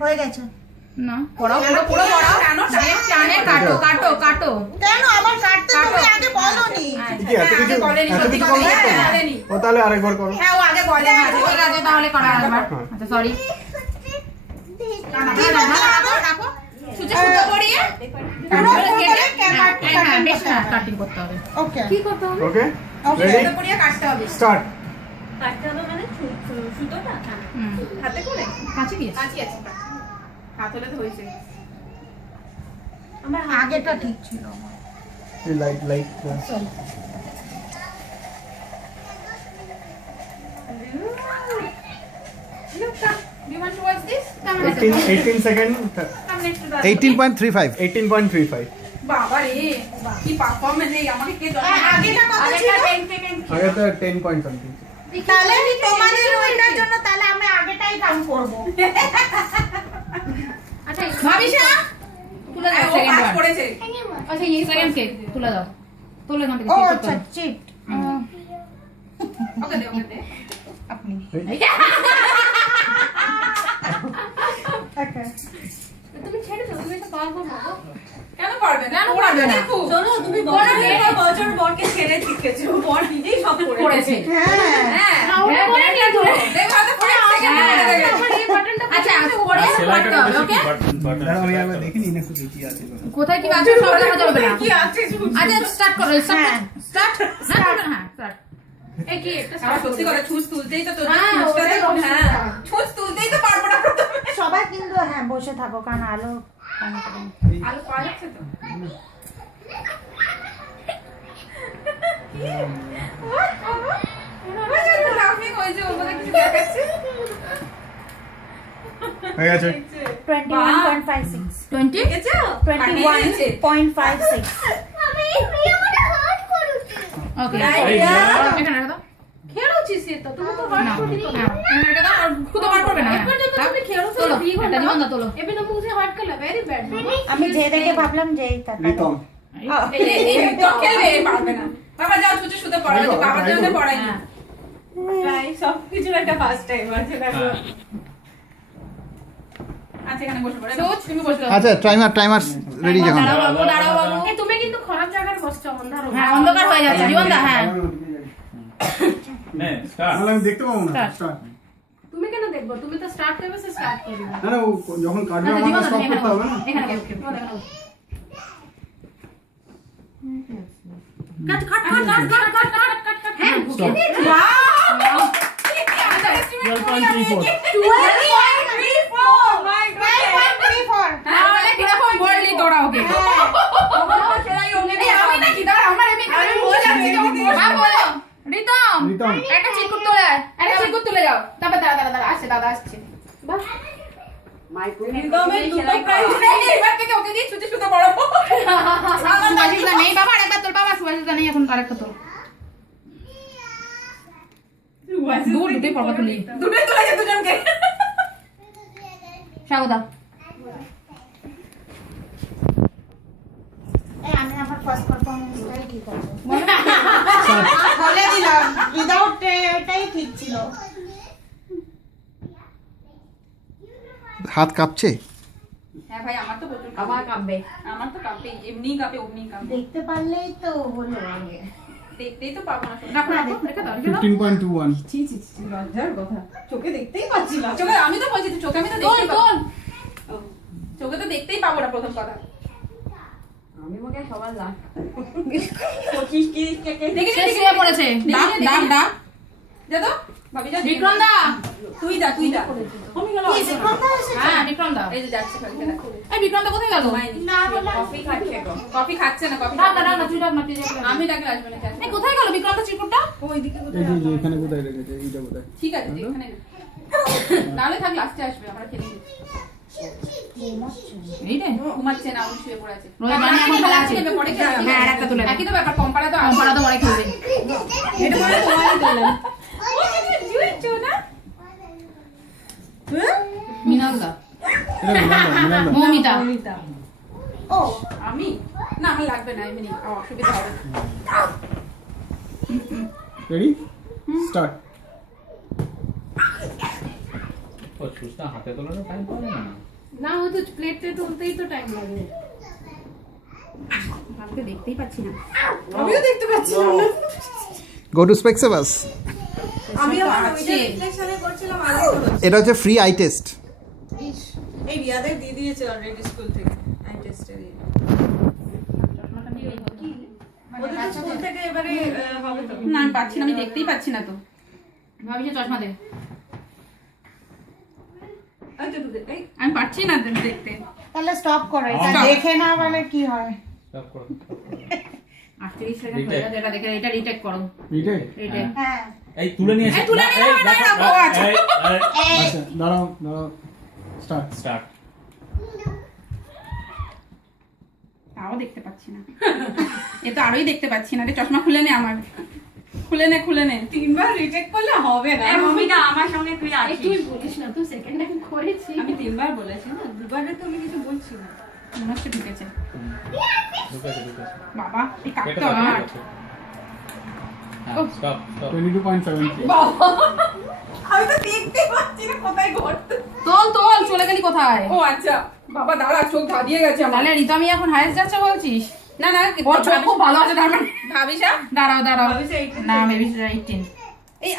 হয়ে গেছে না পড়াও পুরো পুরো পড়াও যে টানে কাটো কাটো কাটো কেন আমার কাটতে তুমি আগে বলোনি কি এত কিছু বলেনি সত্যি কথা বলেনি ও তাহলে আরেকবার করো হ্যাঁ ও আগে বলেনি ঠিক আছে তাহলে করো আরেকবার আচ্ছা সরি রাখো সুচে সুতো পড়িয়ে হ্যাঁ বেশ কাটিং করতে হবে ওকে কি করতে হবে ওকে সুতো পড়িয়ে কাটতে হবে স্টার্ট কাটতে হবে মানে সুতোটা হাতে করে কাঁচি কি কাঁচি আছে হাত হলে তো হয়েছে আমার আগেটা ঠিক ছিল এই light Do you want to watch this? 18 second Come next to the 18.35 18.35 বাবা রে কি পারফরম্যান্স এই আমাকে কে আগেটা কত ছিল আগে তো 10 পয়েন্ট সামথিং তাহলে তোমাদের ওইটার জন্য তাহলে আমি আগেটাই কাউন্ট করব আচ্ছা ভাবিসা তুলে দাও সেকেন্ড ওয়ান করেছে আচ্ছা এই সেকেন্ড কে তুলে দাও তুলে নাও ও আচ্ছা চিট ওকে দে আপনি ওকে তুমি ছেড়ে দাও তুমি তো পারবো না কেন পারবে না কেন পারবে না শোনো তুমি বছর বরকে ছেড়ে দিতেছো বর নিজেই সব করেছে হ্যাঁ হ্যাঁ ব্যান্ডটা তো দেখো তো 5 সেকেন্ড আমার এই বাটনটা আচ্ছা পরে করতে হবে ওকে দাঁড়াও আমি একবার দেখি নি না কিছু কি আছে কোথায় কি আছে সব দেখা যাবে না কি আছে আচ্ছা স্টার্ট করো স্টার্ট হ্যাঁ স্টার্ট এই কি একটা সত্যি করে ছুঁচ তুলতেই তো তোর ছুঁচটা দেখো হ্যাঁ ছুঁচ তুলতেই তো পারবো না প্রথমে সবাই কিন্তু হ্যাঁ বসে থাকো কারণ আলো আলো পাওয়া যাচ্ছে তো হয়ে গেছে 21.56 20 21.56 ওকে এখানে রাখো খেলছিস তো তুমি তো হার্ট করে দিলি এখানে রাখো আর খুব বার করবে না তুমি খেলো তো তোলো এটা জীবন দা তোলো এবে তো মুঝে হার্ট কলা ভেরি ব্যাড আমি যে দেখে ভাবলাম যে এই তাতা রিতম এই তো খেলবে পারবে না বাবা যাও ছুটে শুতে পড়াই তো বাবার জন্য পড়াই না ট্রাই সব কিছু একটা ফার্স্ট টাইম আছে দেখো আচ্ছা এখানে বসে পড়ে সোচ তুমি বসে আচ্ছা টাইমার রেডি যখন দাঁড়াও বাবু এ তুমি কিন্তু খারাপ জায়গায় বসছো অন্ধকার হ্যাঁ অন্ধকার হয়ে যাচ্ছে জীবন দা হ্যাঁ নে স্টার্ট তাহলে আমি দেখতে পাবো না স্টার্ট তুমি কেন দেখবো তুমি তো স্টার্ট করবে সে স্টার্ট করবে না না ও যখন কাটবে আচ্ছা জীবন আমাকে স্টপ করতে হবে না এখানে কাট কাট কাট কাট কাট কাট কাট কাট হ্যাঁ স্টপ 12.34 তাহলে কিরকম বললি তোরা ওকে আমি নাকি দাঁড়া আমার আমি বলে যাচ্ছি হ্যাঁ বলো রিতম রিতম একটা চিকুট তুলে একটা চিকুট তুলে যাও তারপর দাঁড়া আসছে দাদা আসছে বাহ রিদমের দুটো প্রাইজ এবার থেকে ওকে দিয়ে ছুটে ছুটে পড়াবো সুভাষিতা নেই বাবা আরেকটা তোর বাবা সুভাষিতা নেই এখন আরেকটা তোর দুটোই পড়বা তুলি দুটোই তুলেছে দুজনকে স্বাগতা আমি আমার ফার্স্ট পারফরম্যান্সটাই ঠিক আছে বলে দিলাম উইদাউট এটাই ঠিক ছিল হাত কাঁপছে হ্যাঁ ভাই আমার তো প্রচুর আমার কাঁপবে আমার তো কাঁপে এমনি কাঁপে অমনি কাঁপে দেখতে পারলেই তো হলো আগে দেখতেই তো পাবো না রাখো রেখে দাও 15.21 ছি ছি ছি লজ্জার কথা চোখে দেখতেই পাচ্ছি না চোখে আমি তো বলছি তো চোখে আমি তো দেখতেই পাবো চোখে তো দেখতেই পাবো না প্রথম কথা আমি মনে সবার লাগ 25 কে দেখি সে শুয়ে পড়েছে ডাক ডাক ডাক যা তো ভাবি যা বিক্রম দা তুই দা আমি গেল কি কথা আছে হ্যাঁ বিক্রম দা এই যে যাচ্ছে খালি এই বিক্রম দা কোথায় গেল না বলে কফি খাচ্ছে গো কফি খাচ্ছে না কফি না না না তুই ডাক না তুই ডাক আমি ডাকলে আসবে না এই কোথায় গেল বিক্রম দা চিকুটটা ওইদিকে এই যে এখানে কোথায় রেখেছে এইটা কোথায় ঠিক আছে এখানে নালে থাক লাস্টে আসবে আমরা খেলে নিই এই রে ঘুমাচ্ছে না উনি শুয়ে পড়ে আছে রোহিমানি এখন খেলা আছে পরে খেলা হ্যাঁ আরেকটা তুলে একই তো ব্যাপার কম্পারা তো পরে খেলবে এটা মানে তোমারই দিলাম জুই চোনা মিনালদা মৌমিতা ও আমি না আমার লাগবে না এমনি অসুবিধা হবে রেডি স্টার্ট ও সুস্তা হাতে তোলার টাইম পাবে না। না ও তো প্লেটে তুলতেই তো টাইম লাগে। ভাবতে দেখতেই পাচ্ছি না। আমিও দেখতে পাচ্ছি না। গো টু স্পেক্সেবাস। আমি আমার ওইটা রিফ্লেকশনে করছিলাম আগে তো। এটা হচ্ছে ফ্রি আই টেস্ট। এই রিয়াদের দিয়ে দিয়েছে অলরেডি স্কুল থেকে আই টেস্টের ইয়ে। ওদের তো স্কুল থেকে এবারে হবে তো। না আমি পাচ্ছি না, আমি দেখতেই পাচ্ছি না তো। ভাবি যে চশমা দে। এই তো দুধে এই আমি পাচ্ছি না দেখতে। তাহলে স্টপ করো, এটা Stop. দেখে না বলে কি হয়। স্টপ করো। 38 সেকেন্ড হয়ে গেছে, এটা দেখে এটা রিটেক করো। রিটেক? রিটেক। হ্যাঁ এই তুলে নিয়ে এসে এই তুলে নিয়ে হবে না, এটা বউ আছে। আচ্ছা দাঁড়াও দাঁড়াও, স্টার্ট। স্টার্ট। তাও দেখতে পাচ্ছি না। এ তো আরোই দেখতে পাচ্ছি না রে, চশমা খুলে নে আমার। খুলে নে। তিনবার রিজেক্ট করলে হবে না। মমিটা আমার সঙ্গে তুই আছিস। তুই বলিস না, তুই সেকেন্ড টাইম করেছি। আমি তিনবার বলেছি না, দুবারে তো আমি কিছু বলছি না। মনে হচ্ছে ঢুকেছে। ঢুকেছে। বাবা এই কাটতে কেটে হবে দাও, না। কেটে দাও। হ্যাঁ, স্টপ। 22.73। আমি তো দেখতে পাচ্ছি না কোথায় ঘটছে। তোল চলে গেলি কোথায়? ও আচ্ছা, বাবা দাঁড়া, চোখ ধাঁধিয়ে গেছে আমার। তাহলে রিতু আমি এখন হায়েস্ট যাচ্ছে বলছিস? না ওর চোখ খুব ভালো আছে তার মানে। ভাবিসা দাঁড়াও ভাবিসা 18 না মেবি 18।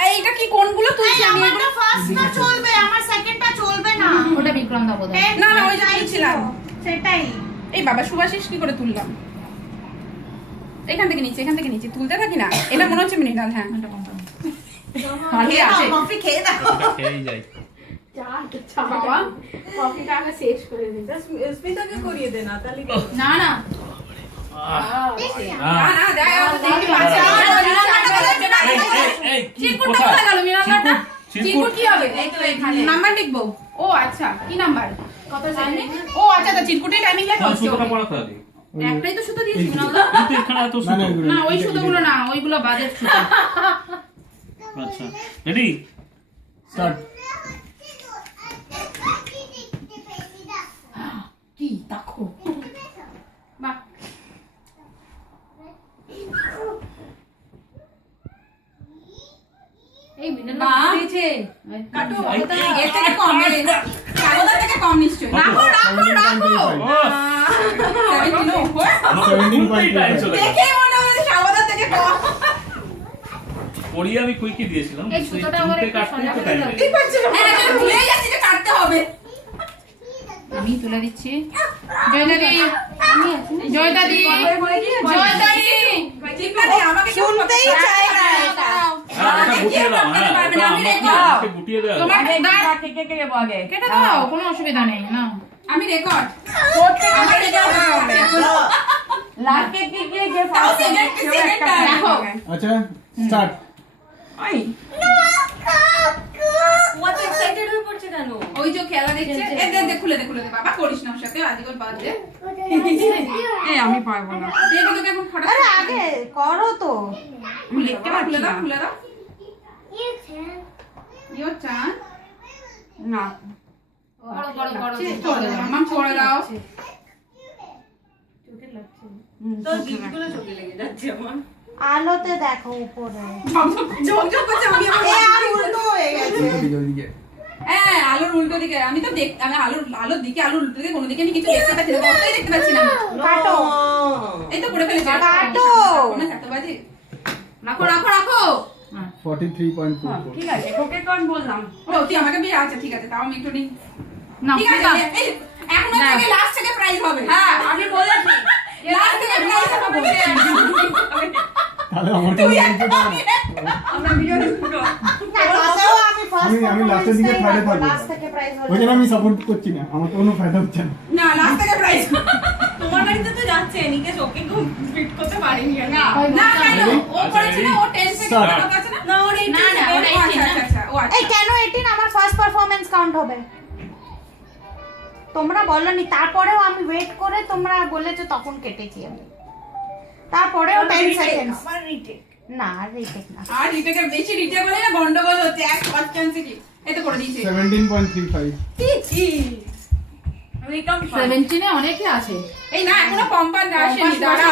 এইটা কি কোনগুলো তুলছি আমি? আমারটা ফার্স্টটা চলবে, আমার সেকেন্ডটা চলবে না। ওটা বিক্রম দা বোধ। না ওই যে তুলছিলাম। সেটাই। এই বাবা সুভাষিস কি করে তুললাম? এখান থেকে নিচে তুলতে থাকি না। এটা মনে হচ্ছে মিনিটাল। হ্যাঁ ভালো আছে। কফি খেয়ে দাও। এটা খেয়েই যাই। বাবা কফিটা আগে শেষ করে দিন। স্মিতাকে করিয়ে দে না তাহলে কি? না না যাই আর দেখি বাচ্চা। এই কি চিরকুটটা কোথায়? কোথায় গেল মিনালটা? চিরকুট কি হবে? এই তো এখানে। নাম্বার লিখবো। ও আচ্ছা কি নাম্বার? কত টাইমিং? ও আচ্ছা তো চিরকুটে টাইমিং লেখা হচ্ছে। সুতোটা পড়াতে হবে। একটাই তো সুতো দিয়েছি মিনালদা। কিন্তু এখানে এত সুতো। না ওই সুতোগুলো না, ওইগুলো বাজে সুতো। আচ্ছা রেডি স্টার্ট। কি দেখো বাহ এই মিনাল দিয়েছে কাটো এই, এর থেকে কম সাগরদার থেকে কম নিশ্চয়ই রাখো 17.35। দেখে মনে হচ্ছে সাগরদার থেকে কম। পড়িয়ে আমি কুইকে দিয়েছিলাম। এই সুতোটা আমার তুলতে একটু কাটতে সোজা একটু করে time দাও। লেগে যায়। হ্যাঁ আমি ভুলে যাচ্ছি যে কাটতে হবে। আমি তুলে দিচ্ছি। জয়দাদি জয়দাদি চিন্তা নেই, আমাকে কেউ শুনতেই চায় না এটা। হ্যাঁ, ওটা গুটিয়ে দাও। হ্যাঁ, পারবে না, আমি ওটা রেখো। আমাকে গুটিয়ে দাও। তোমার কেটে দাও, কোনো অসুবিধা নেই না। আমি রেকর্ড করতে দেখো আচ্ছা স্টার্ট। কত এক্সাইটেড হয়ে পড়ছে কেন? ওই যে খেলা দেখছে এ দে খুলে দে বাবা করিস না ওর সাথে আজকের বাজে আমি পারবো না। দেখে তোকে এখন ফটো আরে আগে করো তো। লিখতে পারছি না। খুলে দাও ইয়োর চান না বড় মাম পড়ে দাও তো জিনিসগুলো চোখে লেগে যাচ্ছে আমার। আলোতে দেখো উপরে। ঝকঝক করছে আমি এ আর উল্টো হয়ে গেছে। ওদিকে। হ্যাঁ আলোর উল্টো দিকে আমি তো দেখ আমি আলোর দিকে আলোর উল্টো দিকে কোনো দিকে আমি কিছু দেখতে পাচ্ছি না কোথায় দেখতে পাচ্ছি না কাটো। এই তো করে ফেলেছি কাটো। কোন এত বাজে রাখো 43.44। ঠিক আছে, ওকে কোন বললাম? ও তুই আমাকে বিয়ে আচ্ছা ঠিক আছে তাও আমি একটু নি ঠিক আছে এখন থেকে লাস্ট থেকে প্রাইজ হবে হ্যাঁ আমি বলেছি লাস্ট থেকে প্রাইজ হবে তাহলে আমার তো মনে হচ্ছে আমরা ভিডিও দেখব। না, তাতেও আমি ফার্স্ট আমি লাস্টের দিকে থার্ডে থাকবো। লাস্ট থেকে প্রাইজ ওই জন্য আমি সাপোর্ট করছি না, আমার তো কোনো ফায়দা হচ্ছে না। না লাস্ট থেকে প্রাইজ তোমার বাড়িতে তো যাচ্ছে, নিকেশ ওকে খুব ফিট করতে পারিনি না। না কেন ও করেছে না ও 10 সেকেন্ড Start. কথা আছে না না ওর এই না না ওটা 18 আচ্ছা ও এই আচ্ছা কেন 18 আমার ফার্স্ট পারফরম্যান্স কাউন্ট হবে? তোমরা বলনি, তারপরেও আমি ওয়েট করে তোমরা বলেছো তখন কেটেছি আমি। তারপরেও 10 সেকেন্ড। আমার রিটেক। না রিটেক না। আর রিটেকের বেশি রিটেক হলে না গন্ডগোল হচ্ছে এক ফার্স্ট চান্সে কি এটা করে দিয়েছে 17.35। রিকাম 17 এ অনেকে আছে। এই না এখনো পম্পা না আসেনি দাঁড়া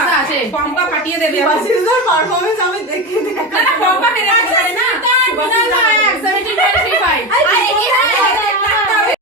পম্পা ফাটিয়ে দেবে বাসিদার পারফরম্যান্স আমি দেখে না না পম্পা হেরে গেছে না